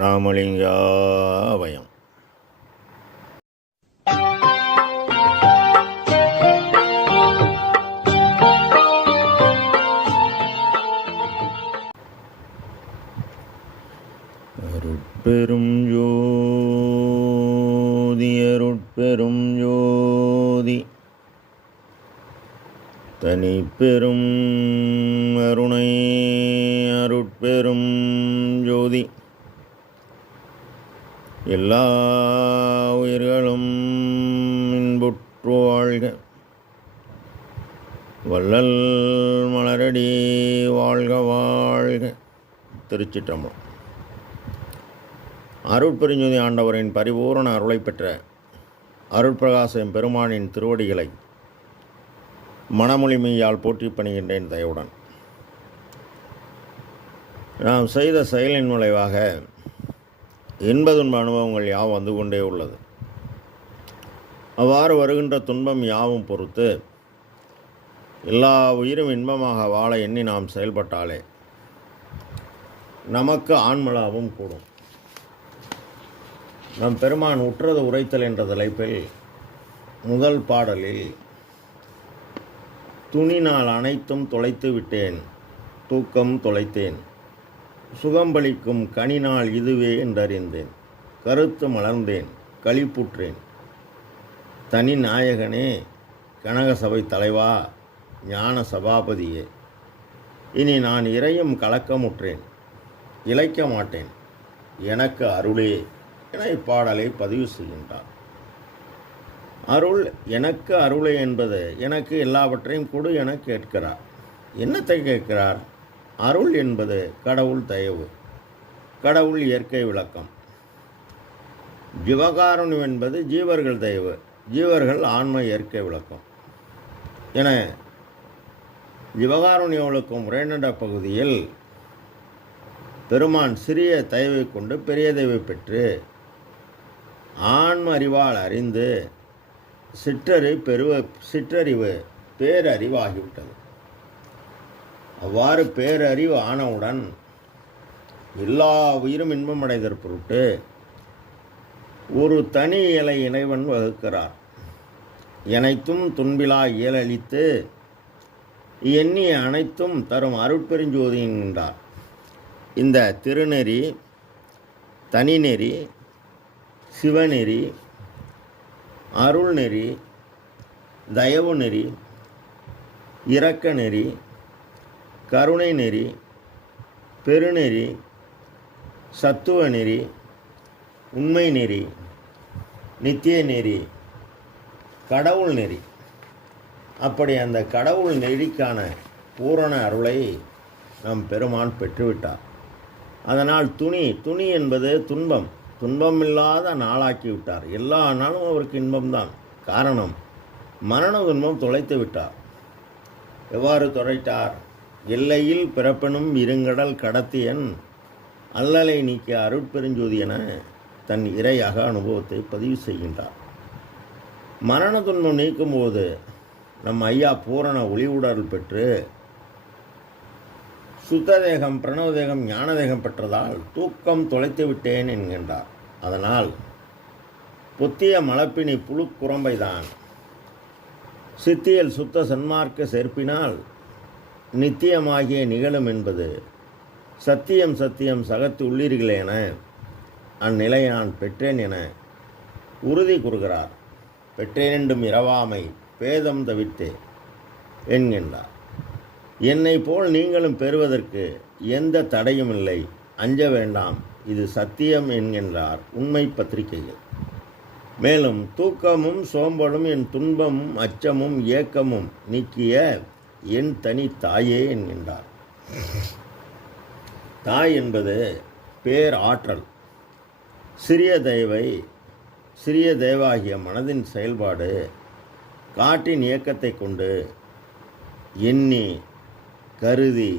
ராமலிங்காபயம். அருட்பெரும் ஜோதி அருட்பெரும் ஜோதி தனிப்பெரும் அருணை அருட்பெரும் ஜோதி எல்லா உயிர்களும் இன்புற்று வாழ்க. வள்ளல் மலரடி வாழ்க வாழ்க. திருச்சிற்றம்பலம். அருட்பெருஞ்சோதி ஆண்டவரின் பரிபூரண அருளை பெற்ற அருட்பிரகாசம் பெருமானின் திருவடிகளை மனமொழிமையால் போற்றி பணிகின்றேன் தயவுடன். நாம் செய்த செயலின் விளைவாக இன்பதுன்ப அனுபவங்கள் யாவும் வந்து கொண்டே உள்ளது. அவ்வாறு வருகின்ற துன்பம் யாவும் பொறுத்து எல்லா உயிரும் இன்பமாக வாழ எண்ணி நாம் செயல்பட்டாலே நமக்கு ஆன்மலாவும் கூடும். நம் பெருமான் உற்றது உரைத்தல் என்ற தலைப்பில் முதல் பாடலில் துணினால் அனைத்தும் தொலைத்து விட்டேன், தூக்கம் தொலைத்தேன், சுகம்பளிக்கும் கனிநாள் இதுவே என்றறிந்தேன், கருத்து மலர்ந்தேன், களிப்புற்றேன், தனி நாயகனே, கனகசபை தலைவா, ஞான சபாபதியே, இனி நான் இறையும் கலக்கமுற்றேன், இழைக்க மாட்டேன், எனக்கு அருளே என இப்பாடலை பதிவு செய்கின்றார். அருள் எனக்கு அருளே என்பது எனக்கு எல்லாவற்றையும் கொடு என கேட்கிறார். என்னத்தை கேட்கிறார்? அருள் என்பது கடவுள் தயவு, கடவுள் இயற்கை விளக்கம். ஜீவகாருண்யம் என்பது ஜீவர்கள் தயவு, ஜீவர்கள் ஆன்ம இயற்கை விளக்கம் என ஜீவகாருண்ய விளக்கம் உரைநட பகுதியில் பெருமான் சிறிய தயவை கொண்டு பெரிய தயவை பெற்று ஆன்ம அறிவால் அறிந்து சிற்றறிவு பேரறிவாகிவிட்டது. அவ்வாறு பேரறிவு ஆனவுடன் எல்லா உயிரும் இன்பமடைதற் பொருட்டு ஒரு தனி இயலை இறைவன் வகுக்கிறார். எனைத்தும் துன்பிலா இயலளித்து எண்ணிய அனைத்தும் தரும் அருட்பெருஞ்சோதி என்கின்றார். இந்த திருநெறி, தனிநெறி, சிவநெறி, அருள்நெறி, தயவு நெறி, இரக்க நெறி, கருணை நெறி, பெருநெறி, சத்துவ நெறி, உண்மை நெறி, நித்திய நெறி, கடவுள் நெறி. அப்படி அந்த கடவுள் நெறிக்கான பூரண அருளை நம் பெருமான் பெற்றுவிட்டார். அதனால் துணி என்பது துன்பமில்லாத நாளாக்கி விட்டார். எல்லா நாளும் அவருக்கு இன்பம்தான். காரணம், மரண துன்பம் தொலைத்து விட்டார். எவ்வாறு தொலைத்தார்? எல்லையில் பிறப்பெனும் இருங்கடல் கடத்தியன் அல்லலை நீக்கிய அருட்பெருஞ்சோதி என தன் இறையாக அனுபவத்தை பதிவு செய்கின்றார். மரண துன்பம் நீக்கும்போது நம் ஐயா பூரண ஒளிவுடல் பெற்று சுத்ததேகம், பிரணவதேகம், ஞானதேகம் பெற்றதால் தூக்கம் தொலைத்து விட்டேன் என்கின்றார். அதனால் புத்திய மலப்பினி புழு குரம்பைதான் சித்தியல் சுத்த சன்மார்க்க சேர்ப்பினால் நித்தியமாகிய நிகழும் என்பது சத்தியம் சத்தியம் சகத்து உள்ளீர்களே என அந்நிலை நான் பெற்றேன் என உறுதி கூறுகிறார். பெற்றேனென்றும் இரவாமை பேதம் தவிர்த்தே என்கின்றார். என்னை போல் நீங்களும் பெறுவதற்கு எந்த தடையும் இல்லை, அஞ்ச வேண்டாம், இது சத்தியம் என்கின்றார் உண்மை பத்திரிகைகள். மேலும் தூக்கமும் சோம்பலும் என் துன்பமும் அச்சமும் ஏக்கமும் நீக்கிய என் தனி தாயே என்கின்றார். தாய் என்பது பேர் ஆற்றல். சிறிய தெய்வாகிய மனதின் செயல்பாடு காற்றின் இயக்கத்தை கொண்டு எண்ணி கருதி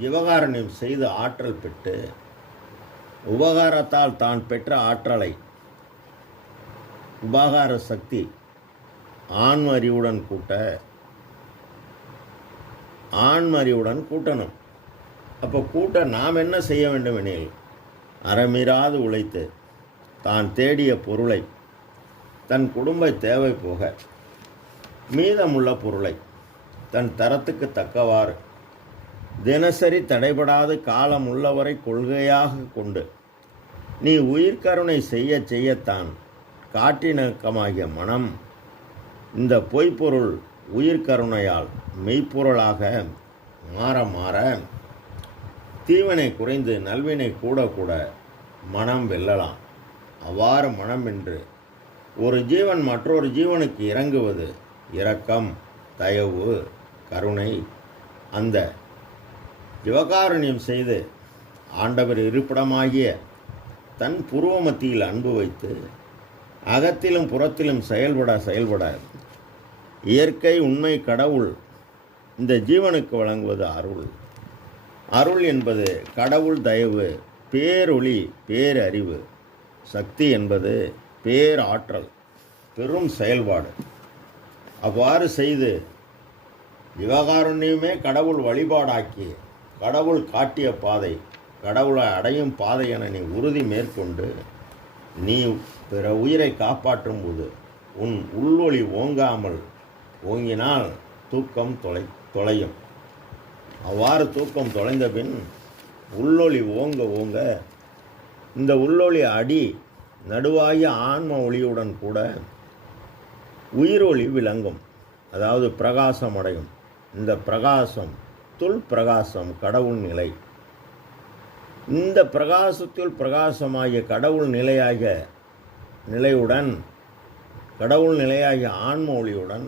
விவகாரணியம் செய்து ஆற்றல் பெற்று உபகாரத்தால் தான் பெற்ற ஆற்றலை உபகார சக்தி ஆன்ம அறிவுடன் கூட்டணும். அப்போ நாம் என்ன செய்ய வேண்டும் எனில் அறமீறாது உழைத்து தான் தேடிய பொருளை தன் குடும்ப தேவை போக மீதமுள்ள பொருளை தன் தரத்துக்கு தக்கவாறு தினசரி தடைபடாது காலம் உள்ளவரை கொள்கையாக கொண்டு நீ உயிர்கருணை செய்ய செய்யத்தான் காட்டினக்கமாகிய மனம் இந்த பொய்ப்பொருள் உயிர்கருணையால் மெய்ப்பொருளாக மாற மாற தீவினை குறைந்து நல்வினை கூட கூட மனம் வெல்லலாம். அவ்வாறு மனம் என்று ஒரு ஜீவன் மற்றொரு ஜீவனுக்கு இறங்குவது இரக்கம், தயவு, கருணை. அந்த ஜீவகாருண்யம் செய்து ஆண்டவர் இருப்பிடமாகிய தன் புருவ மத்தியில் அன்பு வைத்து அகத்திலும் புறத்திலும் செயல்பட இயற்கை உண்மை கடவுள் இந்த ஜீவனுக்கு வழங்குவது அருள். அருள் என்பது கடவுள் தயவு, பேரொளி, பேரறிவு. சக்தி என்பது பேராற்றல், பெரும் செயல்பாடு. அவ்வாறு செய்து ஜீவகாருண்யமே கடவுள் வழிபாடாக்கி கடவுள் காட்டிய பாதை, கடவுளை அடையும் பாதை என நீ உறுதி மேற்கொண்டு நீ பிற உயிரை காப்பாற்றும் போது உன் உள்வொளி ஓங்காமல் ஓங்கினால் தூக்கம் தொலையும். அவ்வாறு தூக்கம் தொலைந்த பின் உள்ளொளி ஓங்க ஓங்க இந்த உள்ளொளி அடி நடுவாகிய ஆன்ம ஒளியுடன் கூட உயிரொளி விளங்கும், அதாவது பிரகாசம் அடையும். இந்த பிரகாசம் துள் பிரகாசம் கடவுள் நிலை. இந்த பிரகாசத்தில் பிரகாசமாகிய கடவுள் நிலையாகிய ஆன்ம ஒளியுடன்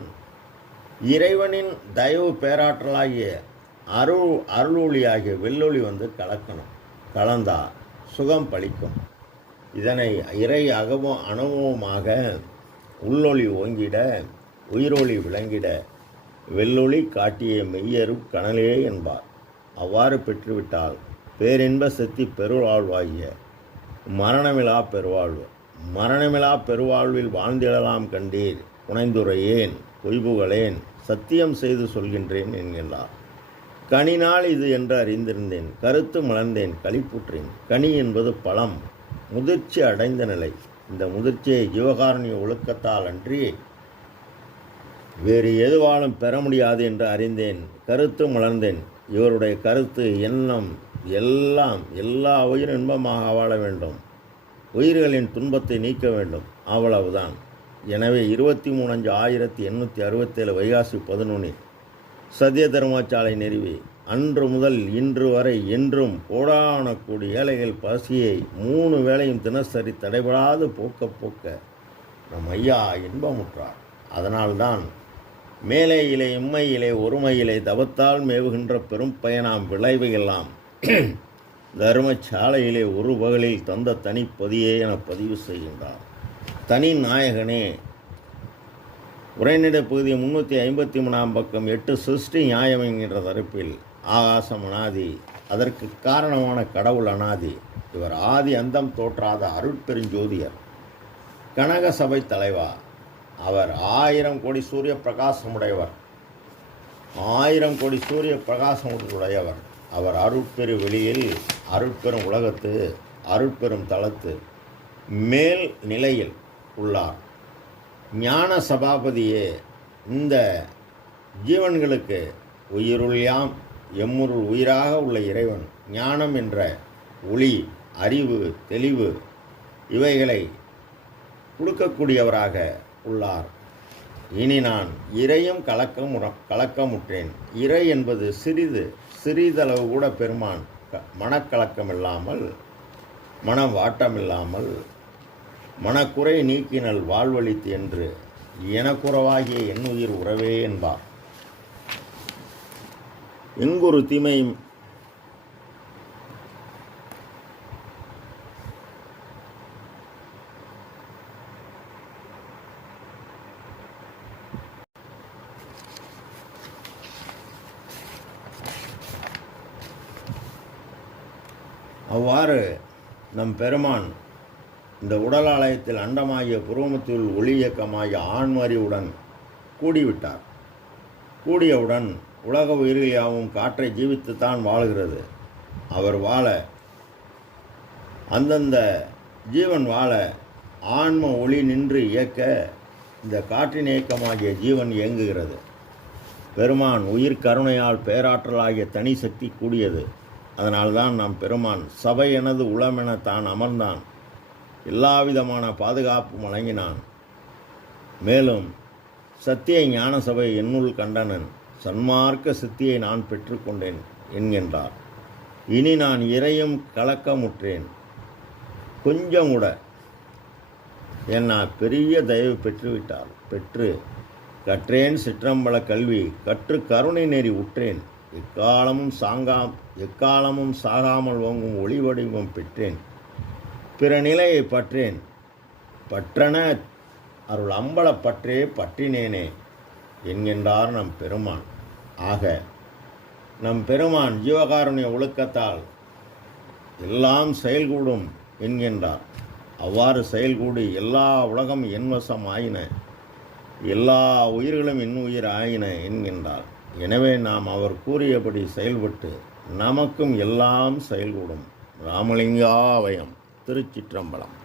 இறைவனின் தயவு பேராற்றலாகிய அருளொளியாகிய வெள்ளொளி வந்து கலக்கணும். கலந்தா சுகம் பளிக்கும். இதனை இறை அனுபவமாக உள்ளொளி ஓங்கிட உயிரொளி விளங்கிட வெள்ளொளி காட்டிய மெய்யரு கனலே என்பார். அவ்வாறு பெற்றுவிட்டால் பேரின்ப செத்தி பெருவாழ்வாகிய மரணமிலா பெருவாழ்வு. மரணமிலா பெருவாழ்வில் வாழ்ந்திடலாம் கண்டீர் புனைந்துரையேன் பொய்புகளேன் சத்தியம் செய்து சொல்கின்றேன் என்கின்றார். கனிநாள் இது என்று அறிந்திருந்தேன், கருத்து மலர்ந்தேன், களிப்புற்றேன். கனி என்பது பழம், முதிர்ச்சி அடைந்த நிலை. இந்த முதிர்ச்சியை ஜீவகாருண்ய ஒழுக்கத்தால் அன்றி வேறு எதுவாலும் பெற முடியாது என்று அறிந்தேன். கருத்து மலர்ந்தேன். இவருடைய கருத்து, எண்ணம் எல்லாம் எல்லா உயிரும் இன்பமாக வாழ வேண்டும், உயிர்களின் துன்பத்தை நீக்க வேண்டும், அவ்வளவுதான். எனவே 23/5/1867 வைகாசி 11 சத்திய தர்மசாலை நிறுவி அன்று முதல் இன்று வரை என்றும் கோடான கோடி ஏழைகள் பசியை 3 வேளையும் தினசரி தடைபடாது போக்க நம் ஐயா இன்பமுற்றார். அதனால்தான் மேலையிலே இம்மையிலே ஒருமையிலே தவத்தால் மேவுகின்ற பெரும் பயனாம் விளைவையெல்லாம் தர்மசாலையிலே ஒரு பகலில் தந்த தனிப்பதியே என பதிவு செய்கின்றார். தனி நாயகனே. உரைநடை பகுதி 353 பக்கம் 8 சிருஷ்டி நியாயம் என்கின்ற தரப்பில் ஆகாசம் அனாதி, அதற்கு காரணமான கடவுள் அனாதி. இவர் ஆதி அந்தம் தோற்றாத அருட்பெருஞ்சோதியர், கனக சபை தலைவா. அவர் 1000 கோடி சூரிய பிரகாசமுடையவர், 1000 கோடி சூரிய பிரகாசமுடையவர். அவர் அருட்பெரு வெளியில், அருட்பெரும் உலகத்து, அருட்பெரும் தளத்து மேல் நிலையில் உள்ளார். ஞான சபாபதியே. இந்த ஜீவன்களுக்கு உயிருள்யாம் எம்முருள் உயிராக உள்ள இறைவன் ஞானம் என்ற ஒளி, அறிவு, தெளிவு இவைகளை கொடுக்கக்கூடியவராக உள்ளார். இனி நான் இறையும் கலக்கமுற்றேன். இறை என்பது சிறிதளவு கூட பெருமான் மனக்கலக்கம் இல்லாமல், மன வாட்டமில்லாமல், மனக்குறை நீக்கினல் வாழ்வழித்து என்று எனக்குறவாகிய என் உயிர் உறவே என்பார். எங்கொரு தீமையும் அவ்வாறு நம் பெருமான் இந்த உடல் ஆலயத்தில் அண்டமாகிய புருவமத்தில் ஒளி இயக்கமாகிய ஆன்மறிவுடன் கூடிவிட்டார். கூடியவுடன் உலக உயிர்களாகவும் காற்றை ஜீவித்துத்தான் வாழ்கிறது. அவர் வாழ அந்தந்த ஜீவன் வாழ ஆன்ம ஒளி நின்று இயக்க இந்த காற்றின் இயக்கமாகிய ஜீவன் இயங்குகிறது. பெருமான் உயிர் கருணையால் பேராற்றலாகிய தனி சக்தி கூடியது. அதனால்தான் நம் பெருமான் சபை எனது உளமென தான் அமர்ந்தான். எல்லாவிதமான பாதுகாப்பும் வழங்கினான். மேலும் சத்திய ஞான சபை என்னுள் கண்டனன், சன்மார்க்க சித்தியை நான் பெற்றுக்கொண்டேன் என்கின்றார். இனி நான் இறையும் கலக்கமுற்றேன். கொஞ்சம் கூட என்னை பெரிய தயவு பெற்று கற்றேன் சிற்றம்பல கல்வி, கற்று கருணை நெறி உற்றேன். எக்காலமும் சாகாமல் ஓங்கும் ஒளி வடிவம் பெற்றேன். பிற நிலையை பற்றேன். பற்றன அருள் அம்பல பற்றே பற்றினேனே என்கின்றார் நம் பெருமான். ஆக நம் பெருமான் ஜீவகாருண்ய ஒழுக்கத்தால் எல்லாம் செயல்கூடும் என்கின்றார். அவ்வாறு செயல்கூடி எல்லா உலகம் என்வசம் ஆயின, எல்லா உயிர்களும் இன்னுயிர் ஆயின என்கின்றார். எனவே நாம் அவர் கூறியபடி செயல்பட்டு நமக்கும் எல்லாம் செயல்கூடும். ராமலிங்காவயம். திருச்சிற்றம்பலம்.